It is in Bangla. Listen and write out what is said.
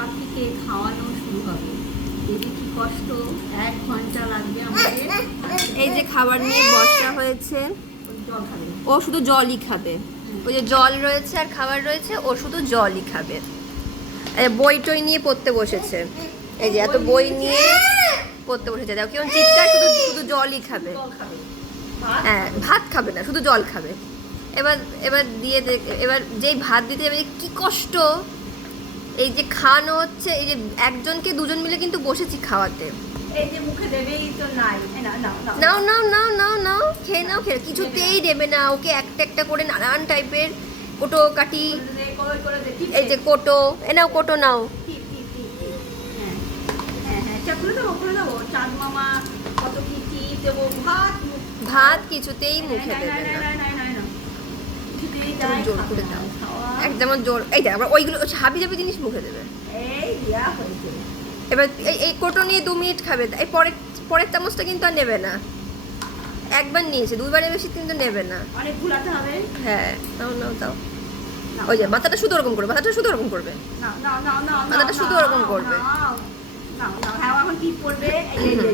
পাখিকে খাওয়ানো শুরু হবে। এই যে কি কষ্ট, 1 ঘন্টা লাগবে আমাদের। এই যে খাবার নিয়ে বসা হয়েছে, জল খাবে, ও শুধু জলই খাবে। ওই যে জল রয়েছে আর খাবার রয়েছে, ও শুধু জলই খাবে। বই টই নিয়ে পড়তে বসেছে, এই যে এত বই নিয়ে পড়তে বসেছে। দেখো কেমন চিৎকার, শুধু শুধু জলই খাবে। জল খাবে। হ্যাঁ, ভাত খাবে না, শুধু জল খাবে। এবার এবার দিয়ে এবার যেই ভাত দিতে যাবে, কি কষ্ট। এই যে খাওয়ানো হচ্ছে, এই যে একজনকে দুজন মিলে কিন্তু বসেছি খাওয়াতে। এই যে মুখে দেবেই তো নাই। নাও নাও নাও নাও নাও নাও নাও নাও, খেয়ে নাও, খেয়ে কিছুতেই দেবে না ওকে। একটা একটা করে নানান টাইপের কোটো কাটি, এই যে কোটো, এ নাও কোটো নাও। হ্যাঁ হ্যাঁ হ্যাঁ, খুলে দেবো খুলে দেবো। চাঁদ মামা কত কি টিপ দেবো। ভাত ভাত কিছুতেই মুখে দেবে না, জোর করে দাও। এক যেমন জোর, এই দেখ আবার ওইগুলো হাবি জাবি জিনিস মুখে দেবে। এই দেয়া হয়েছে। এবার এই কোটো নিয়ে 2 মিনিট খাবে, এই পরের চামচটা কিন্তু আর নেবে না। একবার নিয়েছে, 2বারের বেশি কিন্তু নেবে না। অনেক ভুলাতে হবে। হ্যাঁ, নাও নাও দাও। ওই যে মাথাটা শুধু ওরকম করবে, মাথাটা শুধু ওরকম করবে, নাও নাও নাও নাও মাথাটা শুধু ওরকম করবে। নাও নাও নাও। হ্যাঁ, এখন টিপ পড়বে। এই যে